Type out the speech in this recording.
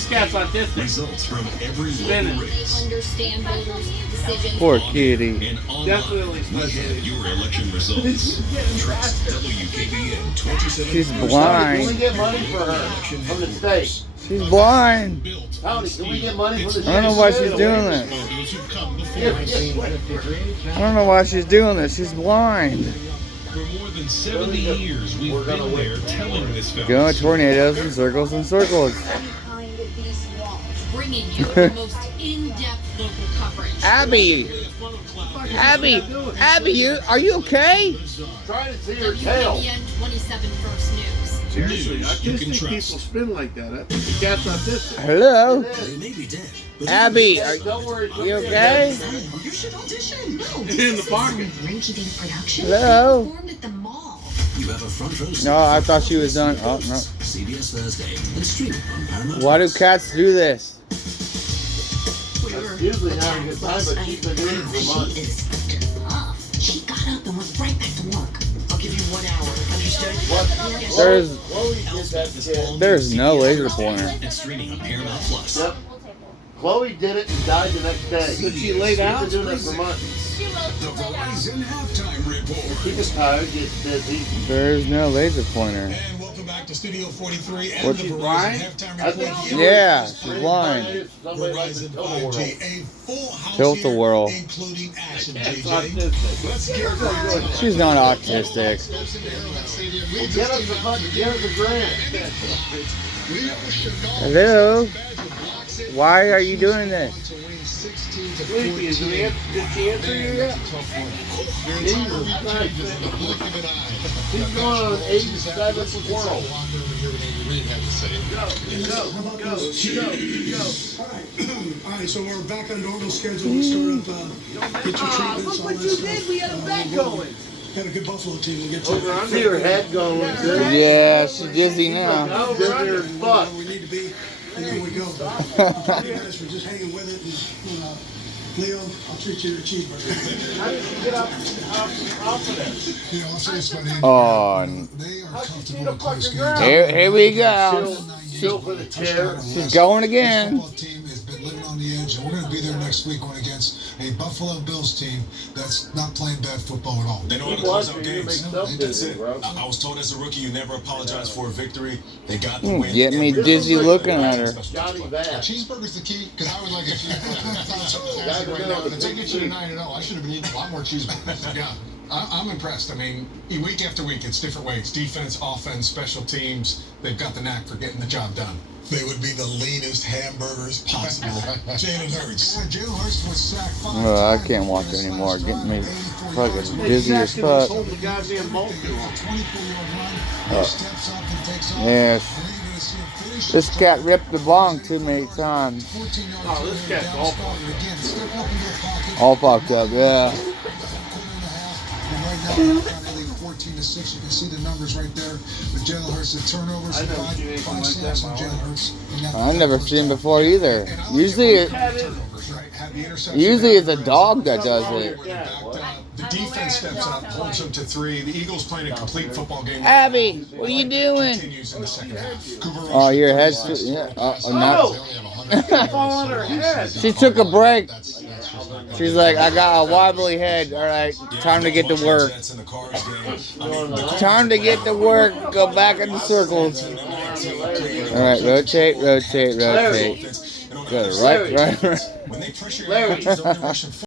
This cat's autistic. Results from every Spinning. local race. Understand voters' decisions. Poor kitty. And online, Definitely we have your election results. Trust WKBN 27. She's Can we blind. get money for her from the state? She's blind. Tony, can we get money from the state? I don't know why she's doing this. Those who come before us. I don't know why she's doing this. She's blind. For more than 70 years, we've been there telling this Going foundation. tornadoes in circles and circles. Behind these walls, bringing you the most in-depth local coverage. Abby, are you okay? Trying to see her tail. WKBN 27 First News. Seriously, News you can autistic trust. people spin like that. I think the cat's autistic. Hello, They may be dead, but Abby, are Don't worry. you okay? You should audition. No, In the pocket. Rinky-dink production. Hello. Performed at the mall. you have a front row seat. No, I thought she was done. Oh no. CBS Thursday and streaming on Paramount. Why do cats do this? Usually having a good time, but she's been doing it for She months. is tough. She got up and went right back to work. I'll give you 1 hour. Understood? There's Chloe did that kid. there's no laser pointer. And streaming on Paramount Plus. Yep. Chloe did it and died the next day. Did she lay down? She's been doing it for months. The Verizon Halftime Report. She gets tired, gets busy. There's no laser pointer. And welcome back to Studio 43 and What, the she's Verizon blind? Halftime I Report. think she Yeah, is. she's blind. Somebody like to Verizon tell the world. 5G, a full house Tilt the here, world. including action, Cat's JJ. autistic. Let's get She's not autistic. Get us a bunch, get us a grant. Hello. Why are you doing this? Sleepy, did she answer you yet? Jesus Christ. She's going on an 87th world. All right, so we're back on normal schedule. We start up, get your treatments, Look all what that you stuff. did. We had a bet going. Got a good Buffalo team. We'll get to Over that. under. See her head going good. Yeah, she's dizzy now. Oh, dizzy as fuck. Where we need to be, and then we go. Thank you guys for just hanging with it. And, Leo, I'll treat you to a cheeseburger. How did she get off of that? You know, I'll say this, buddy. Oh, They are How'd she see comfortable the in close fucking games. ground? here we go. Chill for the chair. She's going again. This football team has been living on the edge, and we're going to be there next week going against a Buffalo Bills team that's not playing bad football at all. They know how to He close wants out you to make games. self That's dizzy, it. bro. I was told as a rookie, you never apologize for a victory. They got the win. Get me dizzy looking at her. Johnny Bass. Cheeseburger's the key, because I would like a cheeseburger. Guys are right good now, on but the to take big it to feet. 9-0, I should have been eating a lot more cheeseburgers. Yeah, I'm impressed. I mean, week after week, it's different ways. Defense, offense, special teams. They've got the knack for getting the job done. They would be the leanest hamburgers possible. Jalen Hurts. Jalen Hurts was sacked 5 times. I can't watch it anymore. Getting me fucking dizzy as Jackson was fuck. holding the goddamn ball too long. 24-yard run. He steps up and takes off. Yes. And then you're gonna see him finish This his cat ripped the bong too many times. 14-yard Oh, this turnover cat's down all spot. And again, step up into the pocket. All fucked up, yeah. Quarter and a half. And right now, we're down to 14-6. You can see the numbers right there. With Jalen Hurts, the turnovers, I never seen anything five like that sacks in on my Jalen life. Hurts. I never seen before either. Usually, Cat is. Turnovers, right? Had the interception. usually it's a dog that does Where it. they're backed up. The defense steps up, holds them to 3. The Eagles playing a complete football game. Abby, what are you doing? Continues in the second half. Cooper Oh, Rush- your head's too, yeah. Not. Fall on her head. She took a break. She's like, I got a wobbly head. All right, time to get to work. Jets and the Cards game. I mean, Time to get to work. Go back in the circles. All right, rotate, rotate, rotate. offense, and on the Good, other side, right. when they pressure Larry. your zone, rushing